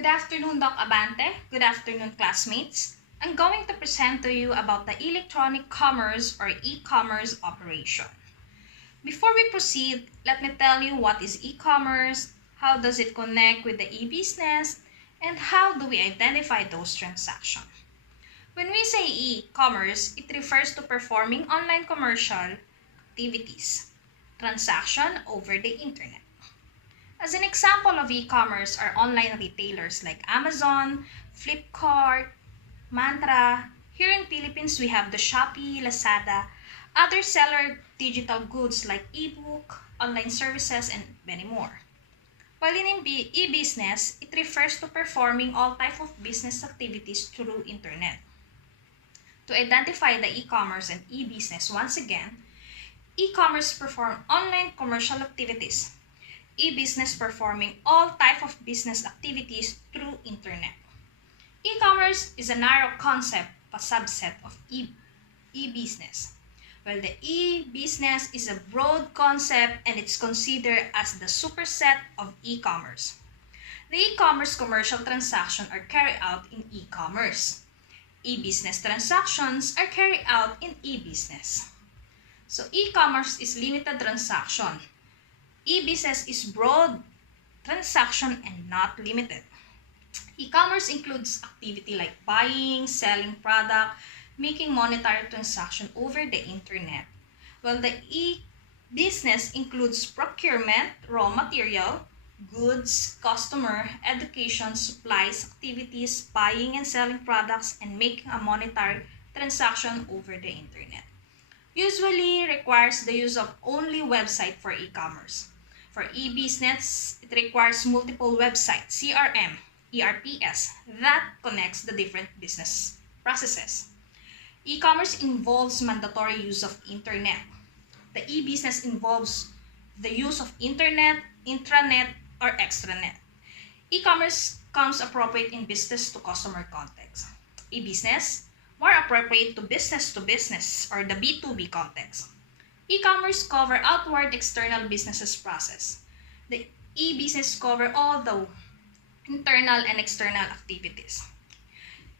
Good afternoon, Doc Abante. Good afternoon, classmates. I'm going to present to you about the electronic commerce or e-commerce operation. Before we proceed, let me tell you what is e-commerce, how does it connect with the e-business, and how do we identify those transactions. When we say e-commerce, it refers to performing online commercial activities, transaction over the internet. As an example of e-commerce are online retailers like Amazon, Flipkart, Mantra. Here in Philippines, we have the Shopee, Lazada, other seller digital goods like ebook, online services, and many more. While in e-business, it refers to performing all type of business activities through internet. To identify the e-commerce and e-business once again, e-commerce perform online commercial activities, e-business performing all type of business activities through internet. E-commerce is a narrow concept, a subset of e-business. While the e-business is a broad concept and it's considered as the superset of e-commerce. The e-commerce commercial transactions are carried out in e-commerce. E-business transactions are carried out in e-business. So e-commerce is limited transaction. E-business is broad transaction and not limited. E-commerce includes activity like buying, selling product, making monetary transaction over the internet. While the e-business includes procurement, raw material, goods, customer, education, supplies, activities, buying and selling products, and making a monetary transaction over the internet. Usually requires the use of only website for e-commerce. For e-business, it requires multiple websites, CRM, ERPs, that connects the different business processes. E-commerce involves mandatory use of internet. The e-business involves the use of internet, intranet, or extranet. E-commerce comes appropriate in business to customer context. E-business, more appropriate to business or the B2B context. E-commerce cover outward external businesses process. The e-business cover all the internal and external activities.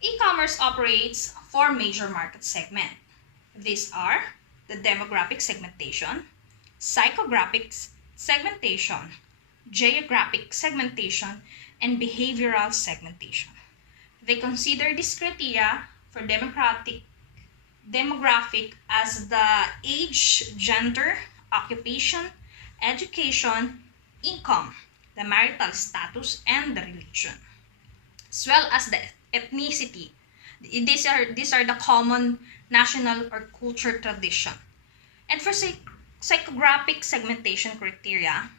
E-commerce operates four major market segments. These are the demographic segmentation, psychographic segmentation, geographic segmentation, and behavioral segmentation. They consider this criteria for demographic as the age, gender, occupation, education, income, the marital status, and the religion, as well as the ethnicity. These are the common national or culture tradition. And for psychographic segmentation criteria,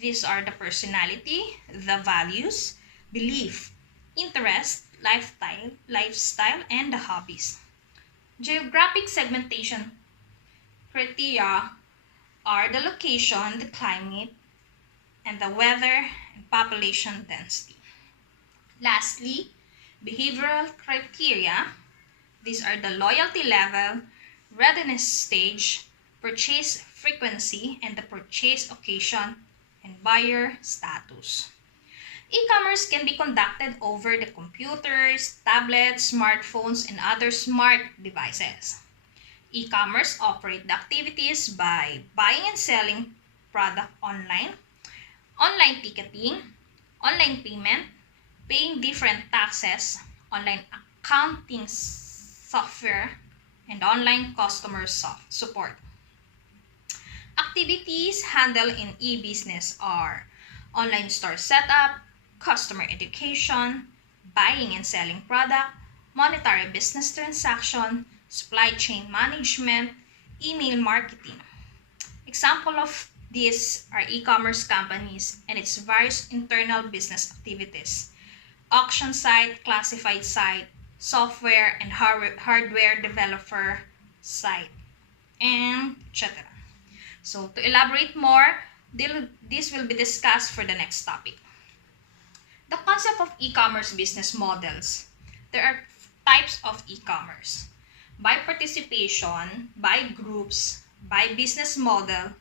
these are the personality, the values, belief, interest, lifestyle, and the hobbies. Geographic segmentation criteria are the location, the climate, and the weather and population density. Lastly, behavioral criteria. These are the loyalty level, readiness stage, purchase frequency, and the purchase occasion, and buyer status. E-commerce can be conducted over the computers, tablets, smartphones, and other smart devices. E-commerce operate the activities by buying and selling product online, online ticketing, online payment, paying different taxes, online accounting software, and online customer support. Activities handled in e-business are online store setup, customer education, buying and selling product, monetary business transaction, supply chain management, email marketing. Example of these are e-commerce companies and its various internal business activities, auction site, classified site, software and hardware developer site, and etc. So to elaborate more, this will be discussed for the next topic. The concept of e-commerce business models. There are types of e-commerce. By participation, by groups, by business model,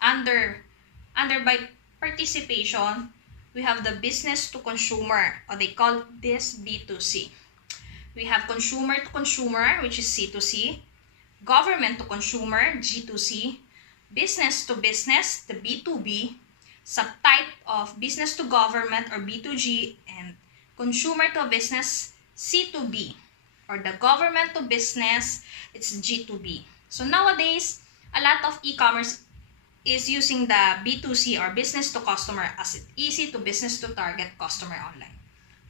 under by participation, we have the business to consumer, or they call this B2C. We have consumer to consumer, which is C2C, government to consumer, G2C, business to business, the B2B, subtype of business to government or B2G, and consumer to business, C2B, or the government to business, it's G2B. So nowadays, a lot of e-commerce is using the B2C or business to customer as it's easy to business to target customer online.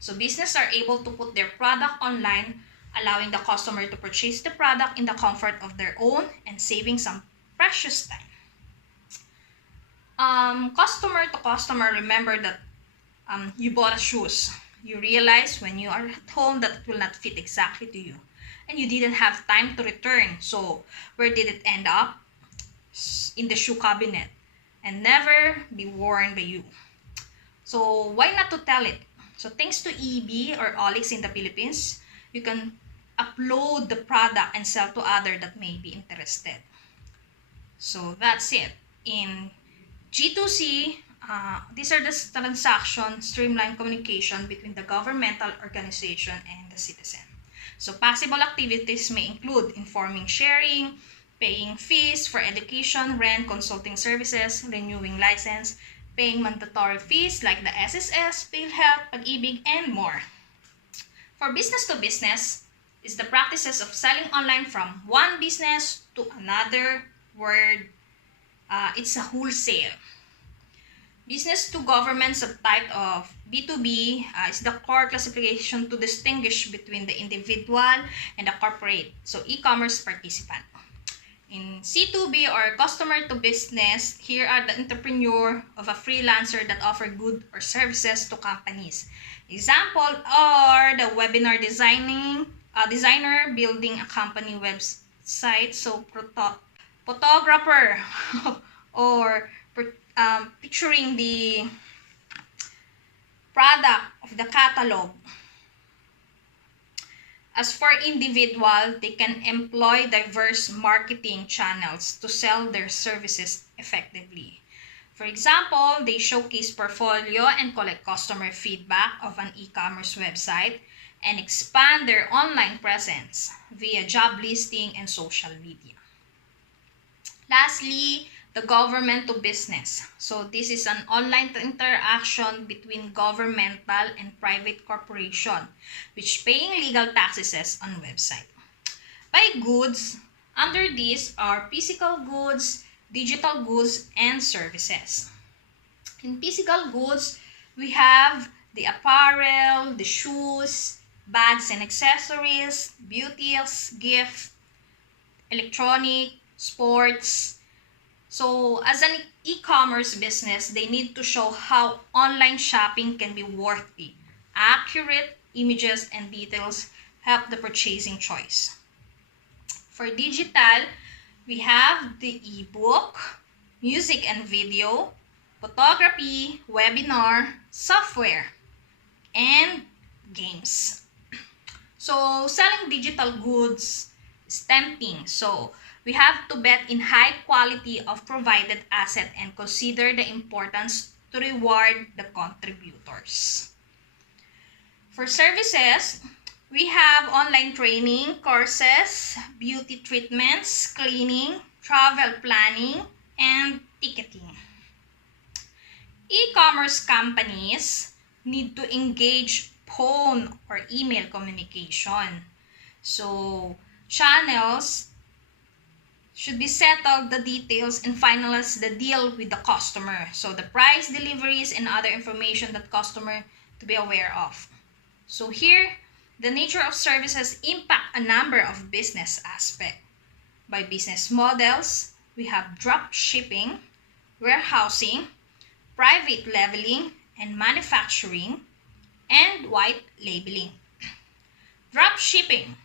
So businesses are able to put their product online, allowing the customer to purchase the product in the comfort of their own and saving some precious time. Customer to customer, remember that you bought a shoes. You realize when you are at home that it will not fit exactly to you. And you didn't have time to return. So where did it end up? In the shoe cabinet and never be worn by you. So why not to tell it? So thanks to EB or OLX in the Philippines, you can upload the product and sell to others that may be interested. So that's it. In G2C, these are the transactions, streamline communication between the governmental organization and the citizen. So possible activities may include informing, sharing, paying fees for education, rent, consulting services, renewing license, paying mandatory fees like the SSS, PhilHealth, Pag-ibig, and more. For business to business, is the practices of selling online from one business to another where it's a wholesale. Business to government subtype of B2B is the core classification to distinguish between the individual and the corporate, so e-commerce participant. In C2B or customer to business, here are the entrepreneur of a freelancer that offer goods or services to companies. Example are the webinar designer building a company website, so photographer or picturing the product of the catalog. As for individual, they can employ diverse marketing channels to sell their services effectively. For example, they showcase portfolio and collect customer feedback of an e-commerce website and expand their online presence via job listing and social media. Lastly, the government to business. So this is an online interaction between governmental and private corporation which paying legal taxes on website. By goods, under these are physical goods, digital goods, and services. In physical goods, we have the apparel, the shoes, bags and accessories, beauties, gift, electronic, sports. So as an e-commerce business, they need to show how online shopping can be worthy. Accurate images and details help the purchasing choice. For digital, we have the ebook, music and video, photography, webinar, software, and games. So selling digital goods is tempting. So we have to bet in high quality of provided asset and consider the importance to reward the contributors. For services, we have online training, courses, beauty treatments, cleaning, travel planning, and ticketing. E-commerce companies need to engage phone or email communication. So channels should be settled the details and finalize the deal with the customer. So the price, deliveries, and other information that customer to be aware of. So here, the nature of services impact a number of business aspects. By business models, we have drop shipping, warehousing, private labeling, and manufacturing, and white labeling. Drop shipping.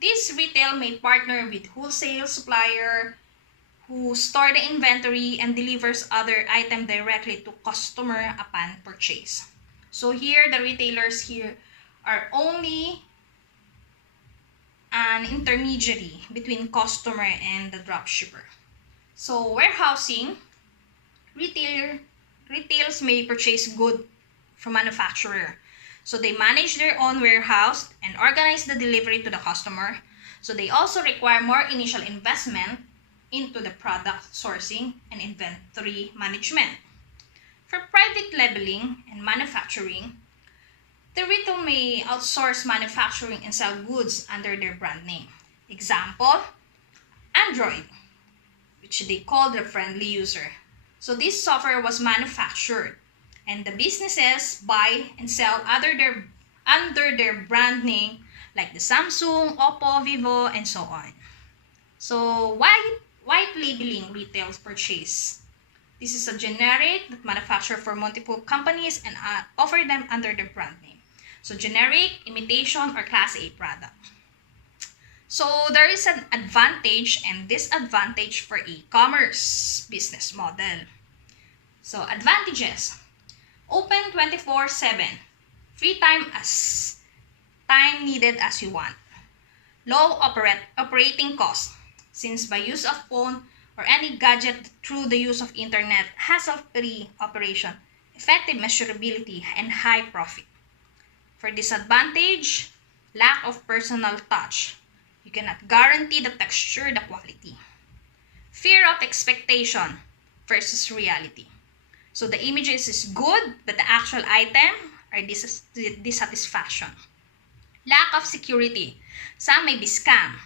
This retail may partner with wholesale supplier who store the inventory and delivers other item directly to customer upon purchase. So here, the retailers here are only an intermediary between customer and the dropshipper. So warehousing, retailers may purchase goods from manufacturer. So they manage their own warehouse and organize the delivery to the customer. So they also require more initial investment into the product sourcing and inventory management. For private labeling and manufacturing, the retail may outsource manufacturing and sell goods under their brand name. Example, Android, which they call the friendly user. So this software was manufactured and the businesses buy and sell under their brand name like the Samsung, Oppo, Vivo, and so on. So white labeling retail purchase. This is a generic that manufactured for multiple companies and offer them under their brand name. So generic, imitation, or class A product. So there is an advantage and disadvantage for e-commerce business model. So advantages. Open 24/7. Free time needed as you want. Low operating cost, since by use of phone or any gadget through the use of internet, hassle-free operation, effective measurability, and high profit. For disadvantage, lack of personal touch. You cannot guarantee the texture, the quality. Fear of expectation versus reality. So the images is good, but the actual item are dissatisfaction. Lack of security. Some may be scam.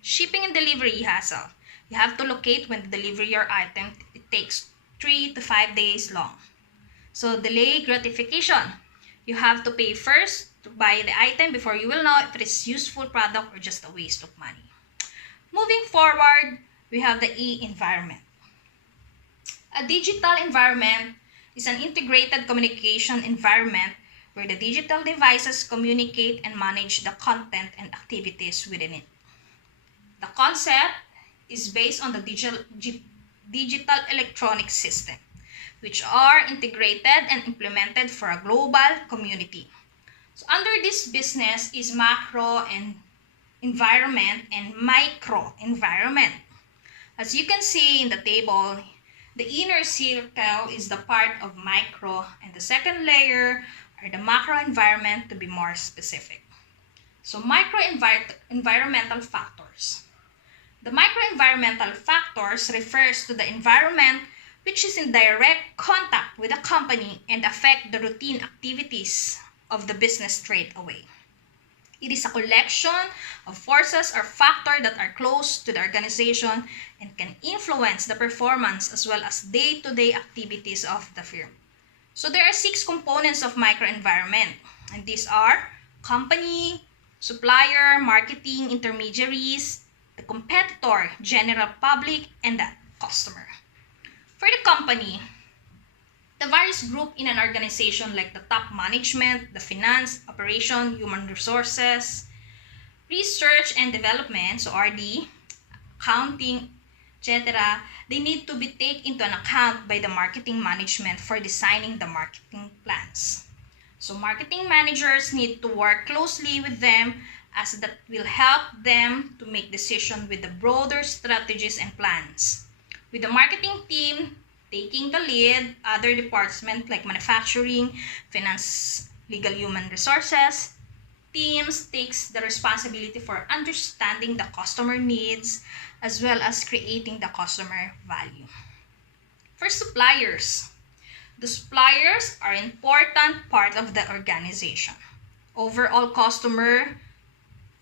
Shipping and delivery hassle. You have to locate when to deliver your item. It takes 3 to 5 days long. So delay gratification. You have to pay first to buy the item before you will know if it is useful product or just a waste of money. Moving forward, we have the e-environment. A digital environment is an integrated communication environment where the digital devices communicate and manage the content and activities within it. The concept is based on the digital electronic system, which are integrated and implemented for a global community. So under this business is macro and environment and micro environment. As you can see in the table, the inner circle is the part of micro and the second layer are the macro environment, to be more specific. So environmental factors. The microenvironmental factors refers to the environment which is in direct contact with the company and affect the routine activities of the business straight away. It is a collection of forces or factors that are close to the organization and can influence the performance as well as day-to-day activities of the firm. So there are 6 components of microenvironment, and these are company, supplier, marketing, intermediaries, the competitor, general public, and the customer. For the company, the various group in an organization like the top management, the finance, operation, human resources, research and development, so RD, accounting, etc., they need to be taken into an account by the marketing management for designing the marketing plans. So marketing managers need to work closely with them as that will help them to make decisions with the broader strategies and plans. With the marketing team taking the lead, other departments like manufacturing, finance, legal, human resources, teams takes the responsibility for understanding the customer needs as well as creating the customer value. For suppliers, the suppliers are an important part of the organization. Overall customer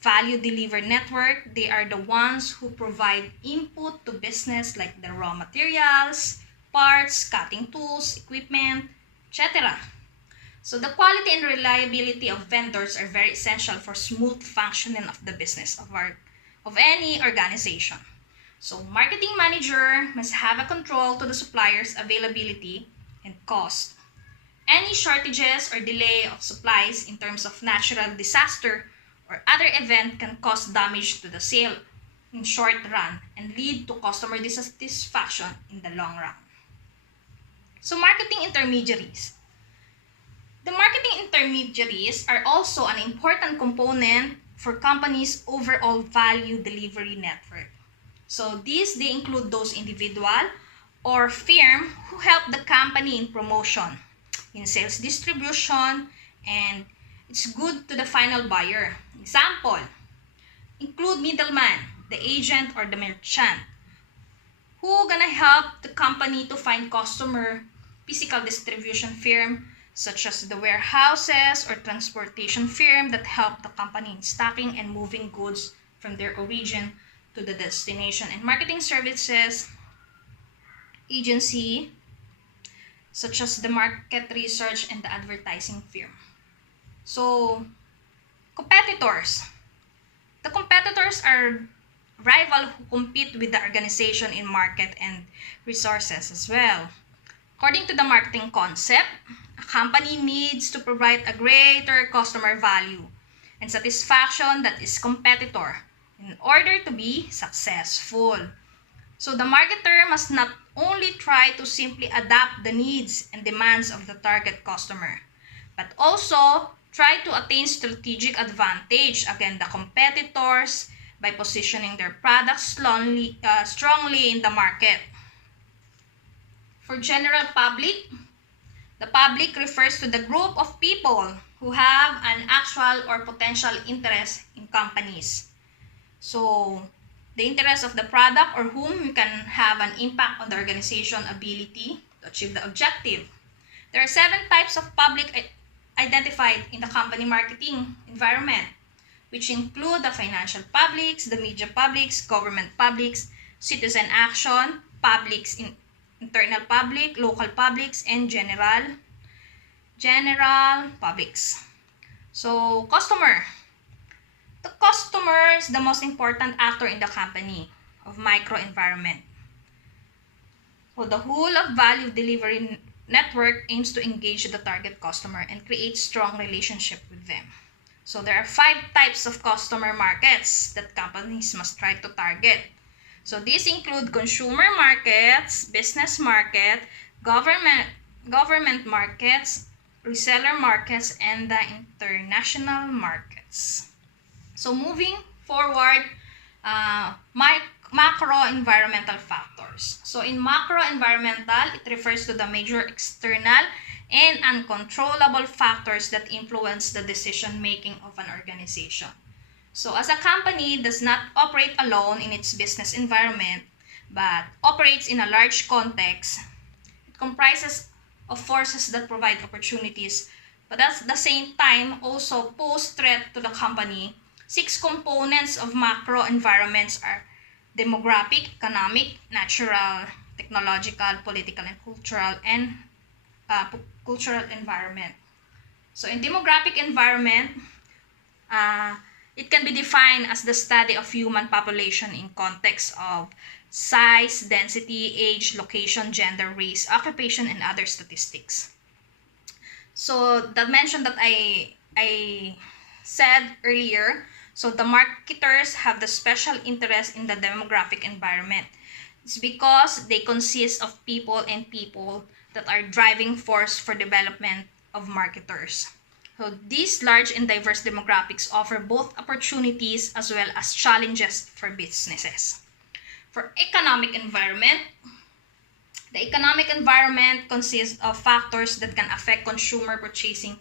value delivery network, they are the ones who provide input to business like the raw materials, parts, cutting tools, equipment, etc. So the quality and reliability of vendors are very essential for smooth functioning of the business of any organization. So marketing manager must have a control to the suppliers' availability and cost. Any shortages or delay of supplies in terms of natural disaster or other event can cause damage to the sale in short run and lead to customer dissatisfaction in the long run. So marketing intermediaries. The marketing intermediaries are also an important component for companies' overall value delivery network. So they include those individual or firm who help the company in promotion, in sales distribution, and it's good to the final buyer. Example, include middleman, the agent or the merchant, who gonna help the company to find customer, physical distribution firm, such as the warehouses or transportation firm that help the company in stocking and moving goods from their origin to the destination, and marketing services agency, such as the market research and the advertising firm. So, competitors. The competitors are rival who compete with the organization in market and resources as well. According to the marketing concept, a company needs to provide a greater customer value and satisfaction that is competitor in order to be successful. So the marketer must not only try to simply adapt the needs and demands of the target customer, but also try to attain strategic advantage against the competitors by positioning their products strongly in the market. For general public, the public refers to the group of people who have an actual or potential interest in companies. So, the interest of the product or whom you can have an impact on the organization ability to achieve the objective. There are 7 types of public identified in the company marketing environment, which include the financial publics, the media publics, government publics, citizen action, publics, internal public, local publics, and general publics. So, customer. The customer is the most important actor in the company of microenvironment. So, the whole of value delivery network aims to engage the target customer and create strong relationship with them. So, there are 5 types of customer markets that companies must try to target. So, these include consumer markets, business market, government markets, reseller markets, and the international markets. So, moving forward, macro environmental factors. So, in macro environmental, it refers to the major external and uncontrollable factors that influence the decision making of an organization. So, as a company does not operate alone in its business environment, but operates in a large context, it comprises of forces that provide opportunities, but at the same time also pose threat to the company. 6 components of macro environments are demographic, economic, natural, technological, political, and cultural environment. So in demographic environment, it can be defined as the study of human population in context of size, density, age, location, gender, race, occupation, and other statistics. So the mention that I said earlier, so the marketers have the special interest in the demographic environment. It's because they consist of people that are driving force for development of marketers. So these large and diverse demographics offer both opportunities as well as challenges for businesses. For economic environment, the economic environment consists of factors that can affect consumer purchasing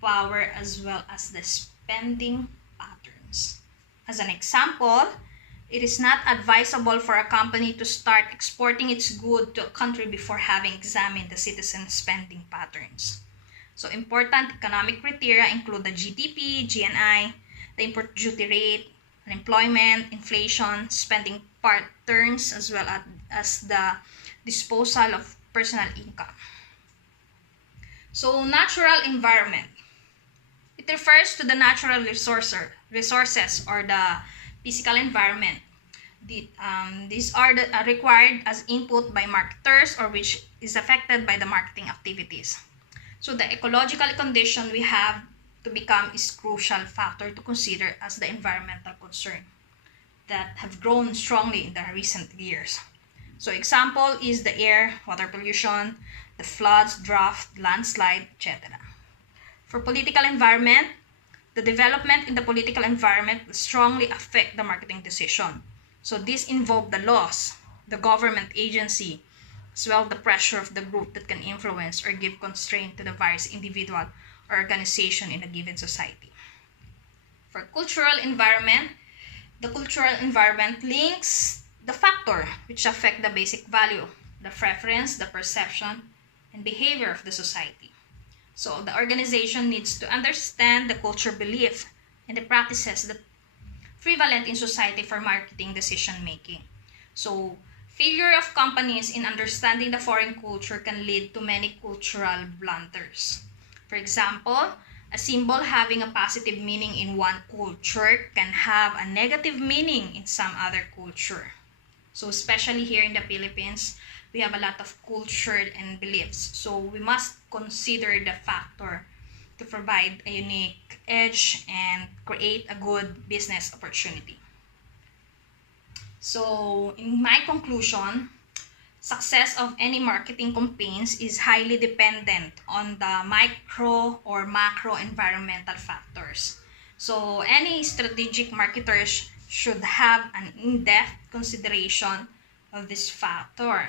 power as well as the spending patterns. As an example, it is not advisable for a company to start exporting its good to a country before having examined the citizens' spending patterns. So important economic criteria include the GDP, GNI, the import duty rate, unemployment, inflation, spending patterns, as well as the disposal of personal income. So natural environment. It refers to the natural resources or the physical environment. These are required as input by marketers or which is affected by the marketing activities. So the ecological condition we have to become is crucial factor to consider as the environmental concern that have grown strongly in the recent years. So example is the air, water pollution, the floods, drought, landslide, etc. For political environment, the development in the political environment will strongly affect the marketing decision. So this involve the laws, the government agency, as well the pressure of the group that can influence or give constraint to the various individual or organization in a given society. For cultural environment, the cultural environment links the factor which affect the basic value, the preference, the perception, and behavior of the society. So the organization needs to understand the culture belief and the practices that prevalent in society for marketing decision making. So failure of companies in understanding the foreign culture can lead to many cultural blunders. For example, a symbol having a positive meaning in one culture can have a negative meaning in some other culture. So especially here in the Philippines, we have a lot of culture and beliefs. So we must consider the factor to provide a unique edge and create a good business opportunity. So in my conclusion, success of any marketing campaigns is highly dependent on the micro or macro environmental factors. So any strategic marketers should have an in-depth consideration of this factor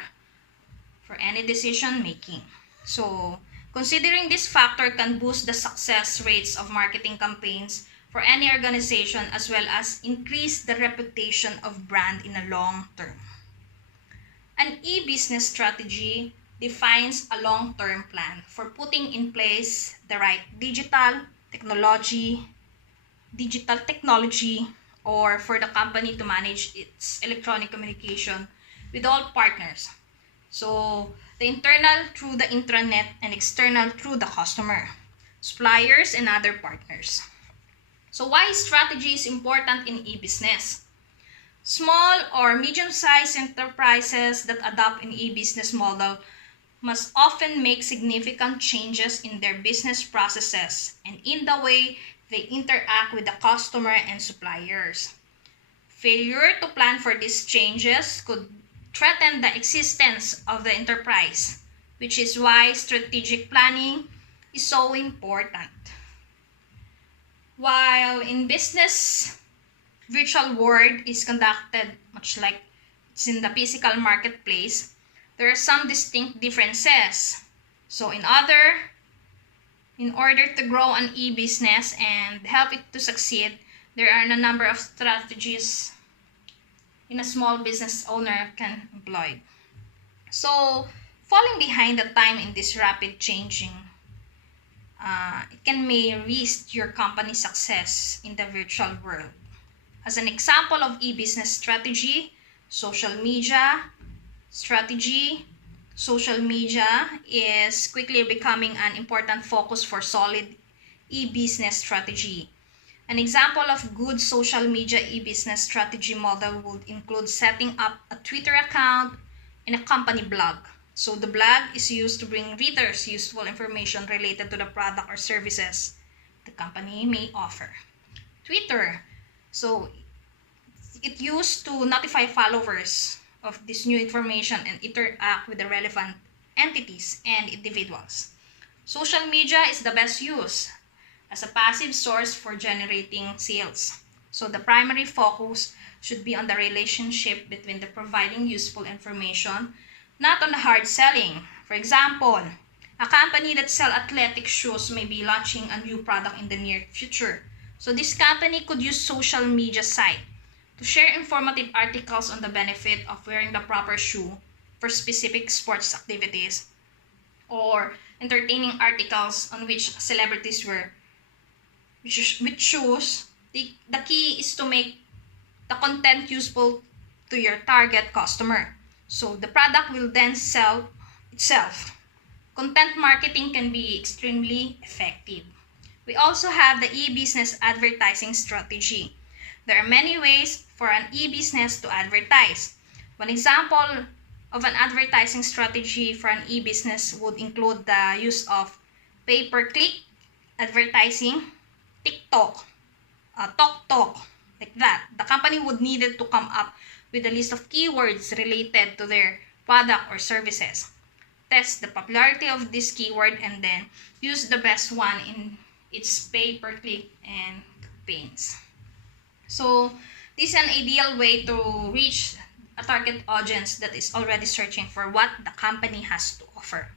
for any decision making. So considering this factor can boost the success rates of marketing campaigns for any organization as well as increase the reputation of brand in the long term. An e-business strategy defines a long-term plan for putting in place the right digital technology, or for the company to manage its electronic communication with all partners. So, the internal through the intranet and external through the customer, suppliers, and other partners. So, why strategy is important in e-business? Small or medium-sized enterprises that adopt an e-business model must often make significant changes in their business processes and in the way they interact with the customer and suppliers. Failure to plan for these changes could threaten the existence of the enterprise, which is why strategic planning is so important. While in business, virtual world is conducted much like it's in the physical marketplace, there are some distinct differences. So in order to grow an e-business and help it to succeed, there are a number of strategies in a small business owner can employ. So falling behind the time in this rapid changing, it can may risk your company's success in the virtual world. As an example of e-business strategy, social media strategy. Social media is quickly becoming an important focus for solid e-business strategy. An example of good social media e-business strategy model would include setting up a Twitter account and a company blog. So the blog is used to bring readers useful information related to the product or services the company may offer. Twitter. So it used to notify followers of this new information and interact with the relevant entities and individuals. Social media is the best use as a passive source for generating sales. So the primary focus should be on the relationship between the providing useful information, not on the hard selling. For example, a company that sells athletic shoes may be launching a new product in the near future. So this company could use social media site to share informative articles on the benefit of wearing the proper shoe for specific sports activities, or entertaining articles on which celebrities wear which shoes. The key is to make the content useful to your target customer. So the product will then sell itself. Content marketing can be extremely effective. We also have the e-business advertising strategy. There are many ways for an e-business to advertise. One example of an advertising strategy for an e-business would include the use of pay-per-click advertising, TikTok, TokTok, like that. The company would need to come up with a list of keywords related to their product or services. Test the popularity of this keyword and then use the best one in its pay-per-click and campaigns. So this is an ideal way to reach a target audience that is already searching for what the company has to offer.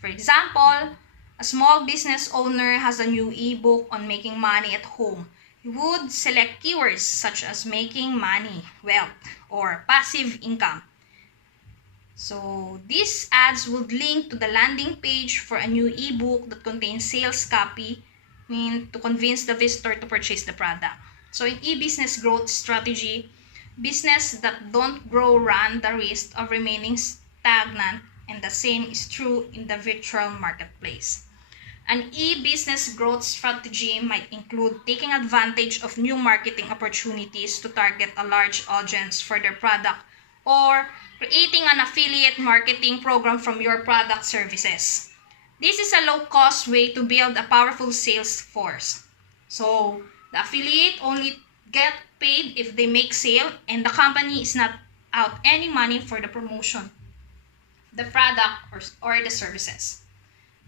For example, a small business owner has a new ebook on making money at home. He would select keywords such as making money, wealth, or passive income. So these ads would link to the landing page for a new ebook that contains sales copy, to convince the visitor to purchase the product. So in e-business growth strategy, business that don't grow run the risk of remaining stagnant, and the same is true in the virtual marketplace. An e-business growth strategy might include taking advantage of new marketing opportunities to target a large audience for their product, or creating an affiliate marketing program from your product services. This is a low-cost way to build a powerful sales force. So, the affiliate only get paid if they make sale, and the company is not out any money for the promotion, the product, or the services.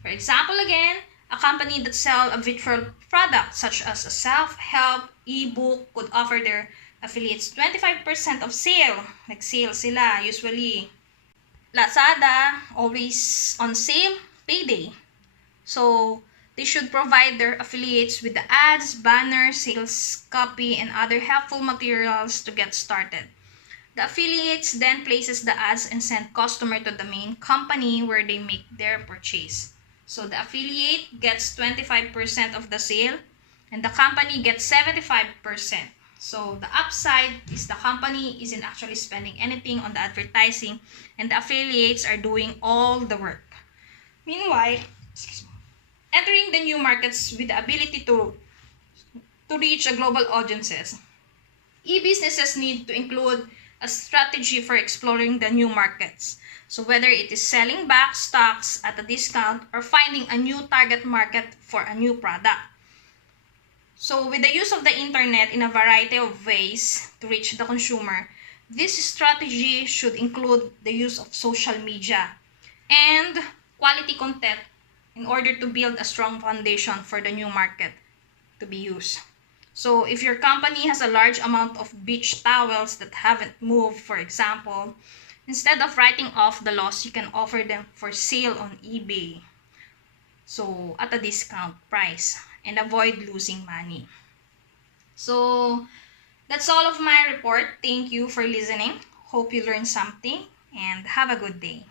For example, again, a company that sells a virtual product such as a self-help ebook could offer their affiliates 25% of sale. Nag-sale sila usually. Lazada, always on sale, payday. So, they should provide their affiliates with the ads, banners, sales copy, and other helpful materials to get started. The affiliates then places the ads and send customer to the main company where they make their purchase. So the affiliate gets 25% of the sale and the company gets 75%. So the upside is the company isn't actually spending anything on the advertising and the affiliates are doing all the work. Meanwhile, entering the new markets with the ability to reach a global audiences. E-businesses need to include a strategy for exploring the new markets. So whether it is selling back stocks at a discount or finding a new target market for a new product. So with the use of the internet in a variety of ways to reach the consumer, this strategy should include the use of social media and quality content in order to build a strong foundation for the new market to be used. So if your company has a large amount of beach towels that haven't moved, for example, instead of writing off the loss, you can offer them for sale on eBay. So at a discount price and avoid losing money. So that's all of my report. Thank you for listening. Hope you learned something and have a good day.